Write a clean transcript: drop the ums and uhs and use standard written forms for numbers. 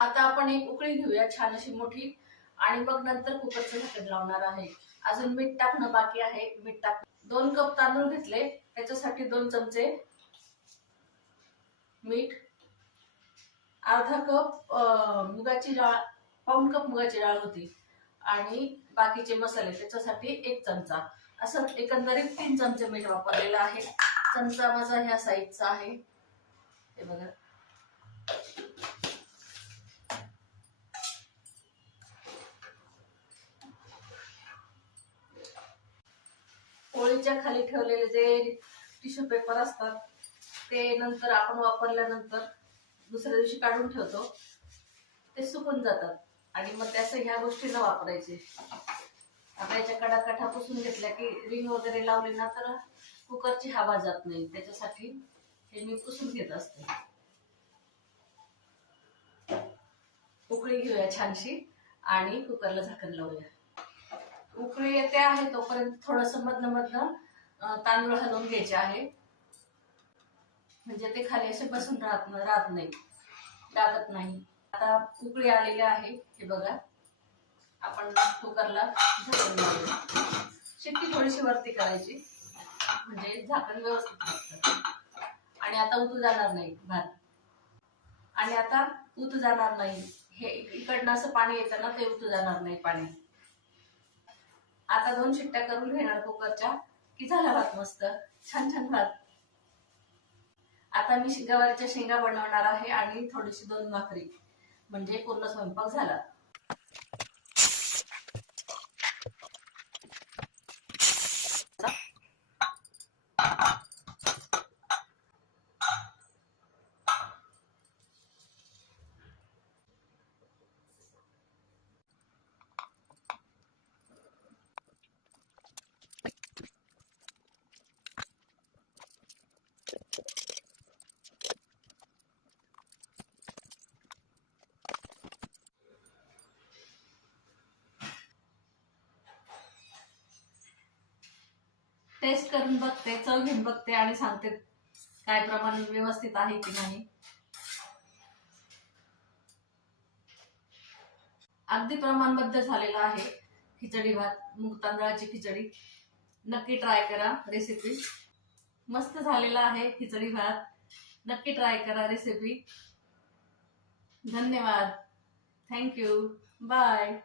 आता आपण एक उकळी घेऊया छान अशी मोठी, आणि मग नंतर कुकरचं झाकण लावणार आहे. अजून मीठ टाकणं बाकी आहे. मीठ टाक. 2 कप तांदूळ घेतले, त्याच्यासाठी 2 चमचे मीठ, अर्धा कप मुगाची डाळ, पाऊण कप मुगाची डाळ होती, आणि बाकीचे मसाले त्याच्यासाठी 1 चमचा, असं एकंदरीत 3 चमचे मीठ वापरलेलं आहे. चमचा माझा ह्या साईजचा आहे, हे बघा. पोळीच्या खाली ठेवलेले जे टिश्यू पेपर असतात ते नंतर आपण वापरल्यानंतर दुसऱ्या दिवशी काढून ठेवतो, ते सुकून जातात, आणि मग त्याचं ह्या गोष्टी न वापरायचे. आता याच्या कडा काठा पुसून घेतल्या की रिंग वगैरे लावली ना तर कुकरची हवा जात नाही, त्याच्यासाठी हे मी पुसून घेत असते. उकळी घेऊया छानशी आणि कुकरला झाकण लावूया. उकळी येते आहे तोपर्यंत थोडंसं मधनं मधनं तांदूळ हलवून घ्यायचे आहे, म्हणजे ते खाली असे बसून राहत नाही, लागत नाही. आता उकळी आलेली आहे, हे बघा. आपण कुकरला झाकण लावूया. शिट्टी थोडीशी वरती करायची, म्हणजे झाकण व्यवस्थित लागतं, आणि आता उतू जाणार नाही भात, आणि आता उतू जाणार नाही. हे इकडनं असं पाणी येतं ना, ते उतू जाणार नाही पाणी. आता 2 शिट्ट्या करून घेणार कुकरच्या की झाला भात मस्त छान छान भात. आता मी गवारीच्या शेंगा बनवणार आहे आणि थोडीशी 2 भाकरी, म्हणजे पूर्ण स्वयंपाक झाला. टेस्ट करून बघते, चव घेऊन बघते आणि सांगते काय प्रमाण व्यवस्थित आहे की नाही. अगदी प्रमाणबद्ध झालेला आहे खिचडी भात, मूग तांदळाची खिचडी. नक्की ट्राय करा रेसिपी. मस्त झालेला आहे खिचडी भात, नक्की ट्राय करा रेसिपी. धन्यवाद. थँक्यू. बाय.